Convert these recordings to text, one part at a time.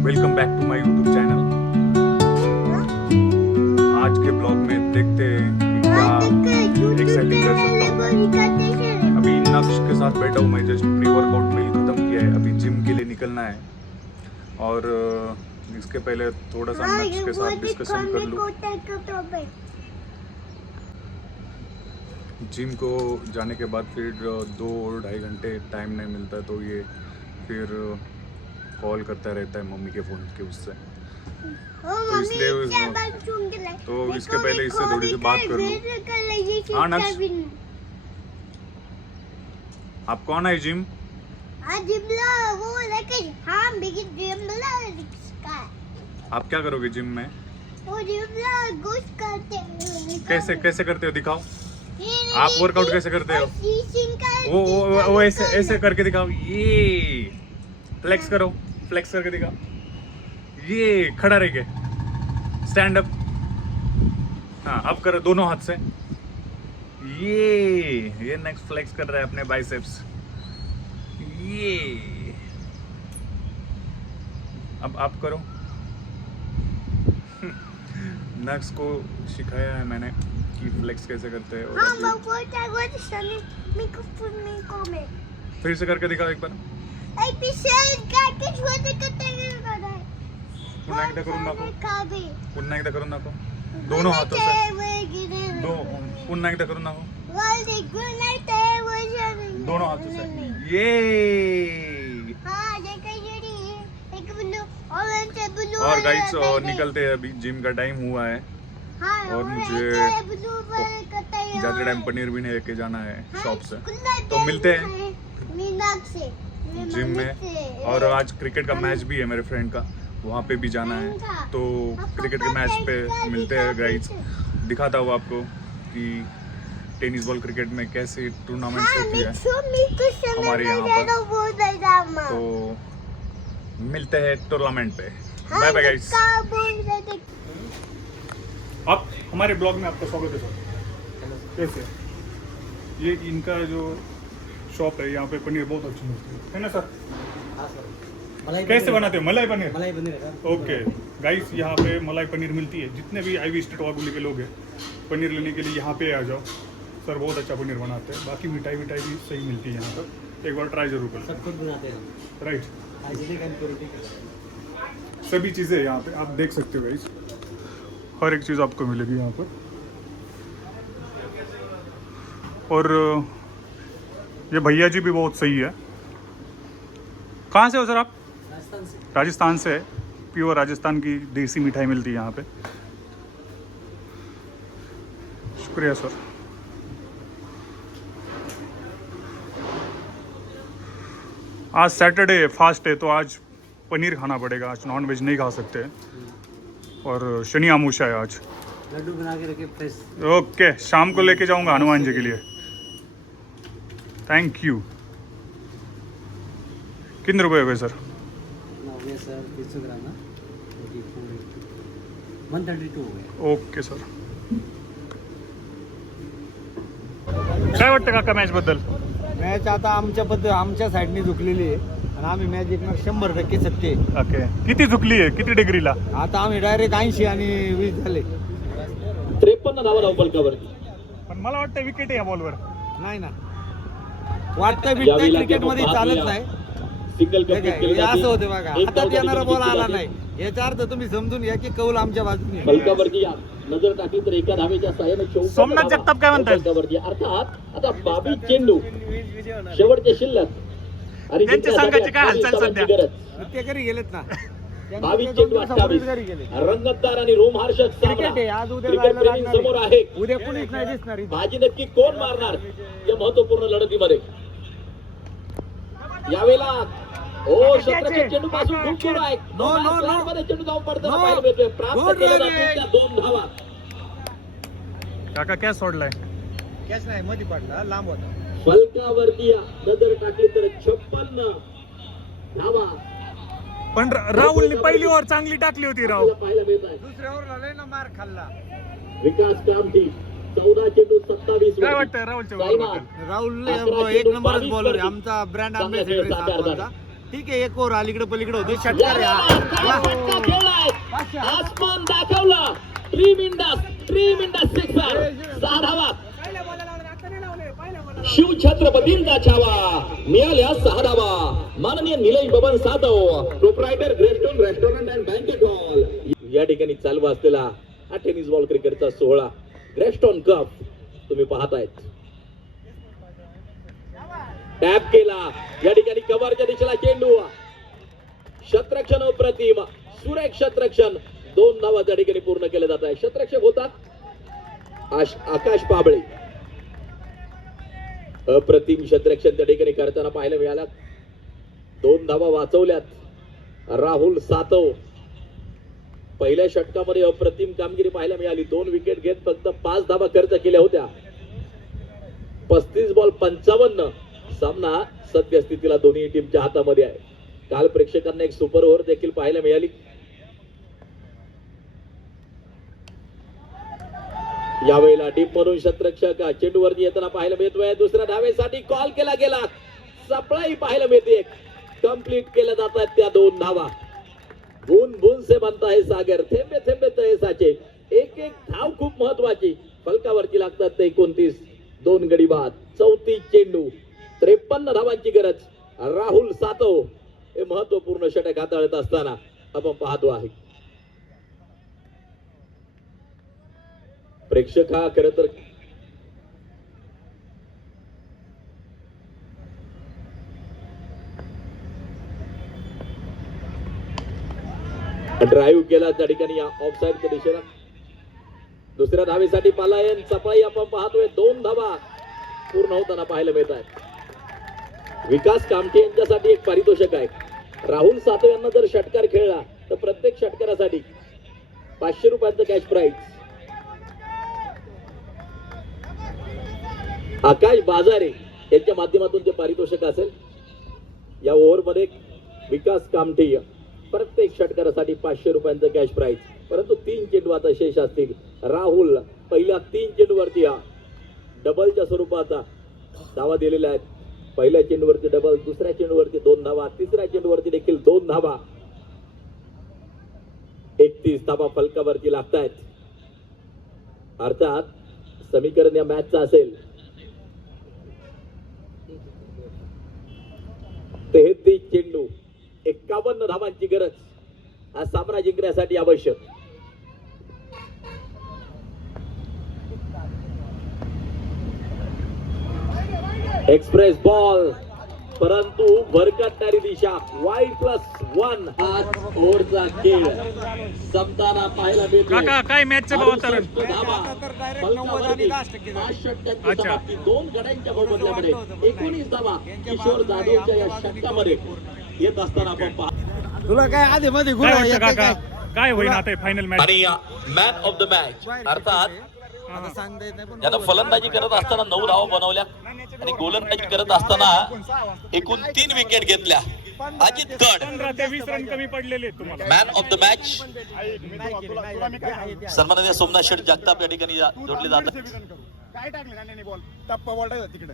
Welcome back to my YouTube channel. आज के blog में देखते हैं कि क्या एक्साइटिंग कर सकता हूँ। अभी नक्श के साथ बैठा हूँ मैं, जस्ट प्री वर्कआउट मील खत्म किया है, अभी जिम के लिए निकलना है। और इसके पहले थोड़ा सा नक्श के साथ डिस्कशन कर लूँ। जिम को जाने के बाद फिर 2-2.5 घंटे टाइम नहीं मिलता है, तो ये फिर कॉल करता रहता है मम्मी के फ़ोन के उससे, तो इसलिए तो इसके पहले इससे थोड़ी सी बात कर लूँ। हाँ नक्श, आप कौन है जिम? आप क्या करोगे जिम में? कैसे कैसे करते हो, दिखाओ। आप वर्कआउट कैसे करते हो? वो ऐसे ऐसे करके दिखाओ। ये फ्लेक्स करो, फ्लेक्स करके दिखाओ। ये खड़ा रह के स्टैंड अप। हाँ अब करो दोनों हाथ से। ये नेक्स्ट फ्लेक्स कर रहा है अपने बाइसेप्स। ये अब आप करो। नेक्स्ट को सिखाया है मैंने कि फ्लेक्स कैसे करते हैं। फिर से करके दिखाओ एक बार। पुन्हा एकदा करून दाखव दोनों हाथों से। पुन्हा एकदा करून दाखव दोनों हाथों से। ये और गाइस निकलते हैं, अभी जिम का टाइम हुआ है और मुझे ज़्यादा टाइम पनीर भी नहीं लेके जाना है शॉप से, तो मिलते हैं जिम में। और आज क्रिकेट का मैच भी है मेरे फ्रेंड का, वहाँ पे भी जाना है, तो क्रिकेट के मैच पे मिलते हैं गाइस। दिखाता हूँ आपको कि टेनिस बॉल क्रिकेट में कैसे टूर्नामेंट्स होती है हमारे यहाँ पर, तो मिलते हैं टूर्नामेंट पे। Bye bye guys. आप हमारे ब्लॉग में आपका स्वागत है सर। कैसे ये इनका जो शॉप है, यहाँ पे पनीर बहुत अच्छी मिलती है ना सर? हाँ सर। कैसे बनाते हो? मलाई पनीर। मलाई पनीर है सर। ओके गाइस, यहाँ पे मलाई पनीर मिलती है। जितने भी आईवी स्टेट वागुली के लोग हैं, पनीर लेने के लिए यहाँ पे आ जाओ। सर बहुत अच्छा पनीर बनाते हैं। बाकी मिठाई भी सही मिलती है यहाँ पर, एक बार ट्राई जरूर कर। सब खुद बनाते हैं राइट, हाइजीनिक सभी चीज़ें यहाँ पे आप देख सकते हो गाइस, हर एक चीज़ आपको मिलेगी यहाँ पर। और ये भैया जी भी बहुत सही है। कहाँ से हो सर आप? राजस्थान से। राजस्थान से है। प्योर राजस्थान की देसी मिठाई मिलती है यहाँ पे। शुक्रिया सर। आज सैटरडे है, फास्ट है, तो आज पनीर खाना पड़ेगा। आज नॉन वेज नहीं खा सकते, और शनि आमूषा है आज। लड्डू बना के रखे फ्रेश। ओके, शाम को लेके जाऊंगा हनुमान जी के लिए। Thank you. कितने रुपए हो गए सर? हो सर 300 ग्राम ना 132 हो गए। Okay sir. काय वाटतं काका मॅच बद्दल? मॅच आता आमच्या साईडने झुकलेली आहे आणि आम्ही मॅच जिंकणार 100% सत्य आहे. ओके, किती चुकली आहे? किती डिग्रीला? आता आम्ही डायरेक्ट 80 आणि 20 झाले. 53 धावा धावपलकावर. पण मला वाटतं विकेट आहे या बॉलवर. नाही ना, वाटतं बिटतं क्रिकेट मध्ये चालत नाही. सिंगल हे काय, हे असं होते बघा, हातात येणारा बॉल आला नाही याचा अर्थ तुम्ही समजून घ्या की कौल आमच्या बाजूने आहे. फलकावरती नजर टाकली तर एका धावेच्या साहाय्याने सोमनाथ जगताप काय म्हणतात? फलकावरती अर्थात आता 22 चेंडू शेवटचे शिल्लक आणि त्यांच्या संघाची काय हालचाल सध्या? ते घरी गेलेत ना, 22 चेंडू 28 घरी गेले. रंगतदार आणि रोमहर्षक क्रिकेट आहे, सामना आज उद्या क्रिकेट जायला प्रेमी लागणार समोर आहे. आहे. उद्या कुणीच नाही दिसणार इथे. बाजी नक्की कोण मारणार या महत्त्वपूर्ण लढतीमध्ये? यावेळेला क्षेत्रक्षक चेंडू पासून खूप दूर आहे. मध्ये चेंडू जाऊन पडताना पाहायला मिळतोय. प्राप्त केल्या जातील त्या 2 धावा. काका काय सोडलाय? कॅच नाही, मध्ये पडला, लांब होता. फलकावरती नजर टाकली तर 56 धावा. पण राहुलने पहिली ओव्हर चांगली टाकली होती राव. पाहायला मिळत आहे. दुसऱ्या ओव्हरला लय ना मार खाल्ला. विकास क्रांती 14 चेंडू 27 काय वाटतं राहुलच्या बद्दल? राहुल एक नंबरच बॉलर आहे, आमचा ब्रँड अँबॅसेडर आहे सातारचा. ठीक आहे, एक ओव्हर अलीकडे पलीकडे होते, षटकार आहे हा. फटका खेळलाय, आसमान दाखवला. ट्रीमिंडस सिक्सर, 6 धावा. शिवछत्रपतींचा छावा, मिळाल्या 6 धावा. माननीय Nilesh Baban Satav, proprietor Greystone restaurant and banquet hall या ठिकाणी चालू असलेला हा टेनिस बॉल क्रिकेटचा सोहळा ग्रेस्टोन कप तुम्ही पाहतायत. टॅप केला या ठिकाणी, कव्हरच्या दिशेला चेंडू, शतरक्षण अप्रतिम, सुरेख शतरक्षण. 2 धावा त्या ठिकाणी पूर्ण केले जात आहे. शतरक्षक होतात आकाश पाबळे. अप्रतिम शतरक्षण त्या ठिकाणी करताना पाहायला मिळाला. 2 धावा वाचवल्यात राहुल सातव. पहिल्या षटकामध्ये अप्रतिम कामगिरी पाहायला मिळाली. 2 विकेट घेत फक्त 5 धावा खर्च केल्या होत्या. 35 बॉल 55. सामना सद्यस्थितीला दोन्ही टीमच्या हातामध्ये आहे. काल प्रेक्षकांना एक सुपर ओव्हर देखील पाहायला मिळाली. यावेळेला डीप म्हणून शतरक्षक चेंडूवरती येताना पाहायला मिळतोय. दुसऱ्या धावेसाठी कॉल केला गेला. सप्लाय पाहायला मिळते. कंप्लीट केल्या जातात त्या 2 धावा. बून बून से बनता है सागर, थेंबे थेंबे तळे साचे. एक एक धाव खूप महत्वाची. फलकावरती लागतात ते 29. 2 गडी बाद. 34 चेंडू, 53 धावांची गरज. राहुल सातव हे महत्वपूर्ण षटक हाताळत असताना आपण पाहतो आहे. प्रेक्षक हा खरं तर ड्राईव्ह केला त्या ठिकाणी ऑफसाईडच्या दिशेला. दुसऱ्या धावेसाठी पालायन सफाई आपण पाहतोय. 2 धावा पूर्ण होताना पाहायला मिळत आहे. विकास कामटे यांच्यासाठी एक पारितोषिक आहे. राहुल सातव यांना जर षटकार खेळला तर प्रत्येक षटकारासाठी 500 रुपयांचं कॅश प्राइज. आकाश बाजारे यांच्या माध्यमातून जे पारितोषिक असेल. या ओव्हरमध्ये विकास कामठी प्रत्येक षटकारासाठी 500 रुपयांचं कॅश प्राइज. परंतु 3 चेंडू आता शेष असतील. राहुल पहिल्या 3 चेंडूवरती डबलच्या स्वरूपाचा धावा दिलेला आहे. पहिल्या चेंडूवरती डबल, दुसऱ्या चेंडूवरती 2 धावा, तिसऱ्या चेंडूवरती देखील 2 धावा. 31 धावा फलकावरती लागतायत. अर्थात समीकरण या मॅचचं असेल 33 चेंडू, 51 धावांची गरज. हा सामना जिंकण्यासाठी आवश्यक. एक्सप्रेस बॉल, परंतु भरकटणारी दिशा. वाईड +1. आज ओव्हरचा खेळ संपताना पाहायला मिळतो. काय मॅचचं वातावरण? 2 गड्यांच्या बदल्यामध्ये 19 धावा किशोर जाधवच्या या षटकामध्ये येत असताना आपण तुला काय आधी मध्ये गुण काय येते वाटतं काय? काका? काय होईल आता फायनल मॅच? आणि मॅन ऑफ द मॅच अर्थात आता सांगता येत नाही पण यानं फलंदाजी करत असताना 9 धावा बनवल्या आणि गोलंदाजी करत असताना एकूण 3 विकेट घेतल्या. अजित गड 15 ते 20 रन कमी पडलेले आहेत तुम्हाला. मॅन ऑफ द मॅच नाही सन्माननीय सोमनाथ शेठ जगताप या ठिकाणी जोडले जातात. काय टाकले ना बॉल टप्पा बॉल टाकला तिकडे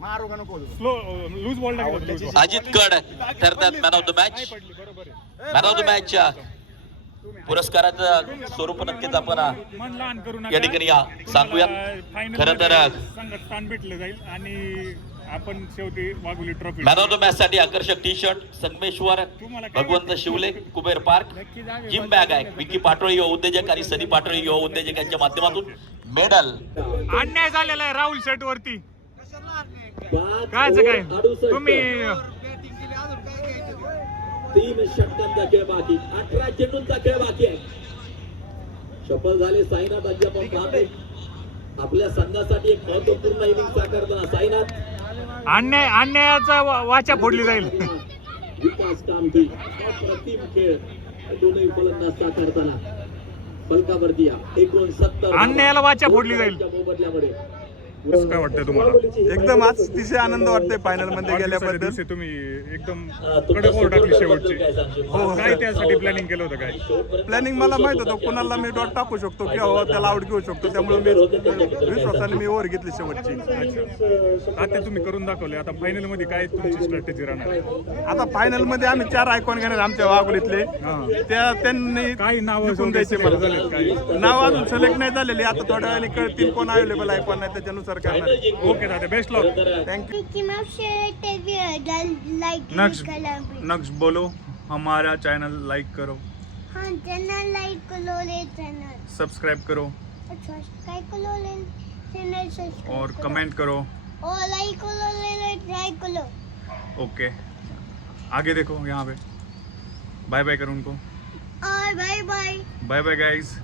मारू का नको स्लो लूज बॉल टाकला. अजित गड ठरतात man of the match. Man of the मॅचच्या पुरस्काराचं स्वरूप नक्कीच आपण मन लहान करू नका. या ठिकाणी सांगूया. खरं तर संघात स्थान भेटलं जाईल आणि आपण शेवटी Waghuli trophy. Man of the match साठी आकर्षक टी शर्ट संगमेश्वर भगवंत शिवले कुबेर पार्क जिम बॅग आहे. विकी पाटोळे युवा उद्योजक आणि सनी पाटोळे युवा उद्योजक यांच्या माध्यमातून मेडल. अन्याय झालेला आहे राहुल शेट वरती. कायच काय तुम्ही 3 षटकांचा खेळ बाकी, 18 चेंडूंचा खेळ बाकी आहे. सफल झाले साईनाथ. आज आपण पाहतोय आपल्या संघासाठी एक महत्वपूर्ण इनिंग साकारताना साईनाथ. अन्यायाचा वाचा फोडली जाईल. विकास कामठी अप्रतिम खेळ. दोन्ही फलंदाज साकारताना फलकावरती 69 अन्यायाला वाचा फोडली जाईल. मोबदल्यामध्ये कसं काय वाटतंय तुम्हाला? एकदम आज अतिशय आनंद वाटतोय फायनल मध्ये आठ दिवसाच्या गेल्याबद्दल. दिवशी तुम्ही एकदम कडक ओव्हर टाकली शेवटची. हो. काय त्यासाठी प्लॅनिंग केलं होतं काय? प्लॅनिंग मला माहित होतं कुणाला मी डॉट टाकू शकतो किंवा त्याला आउट घेऊ शकतो, त्यामुळे मी विश्वासाने मी ओव्हर घेतली शेवटची. आता तुम्ही करून दाखवले. आता फायनल मध्ये काय तुमची स्ट्रॅटेजी राहणार आहे? आता फायनल मध्ये आम्ही 4 आयकॉन घेणार आमच्या वाघोलीतले. त्यांनी काही नाव जिंकून द्यायचे झालेत मला. काय? नाव अजून सिलेक्ट नाही झालेली, आता थोड्या वेळाने कळतील कोण अवेलेबल आहे कोण नाही, त्याच्यानुसार करणार. ओके दादा, बेस्ट लॉक. थँक्यू. नेक्स्ट बोलो, हमारा चैनल लाइक करो, हाँ चैनल लाइक करो ले चैनल सब्सक्राइब करो सब्सक्राइब करो ले चैनल सब्सक्राइब और कमेंट करो. और लाइक करो ले लाइक करो. ओके, आगे देखो यहाँ पे. बाय बाय करो उनको. और bye bye. Bye bye guys.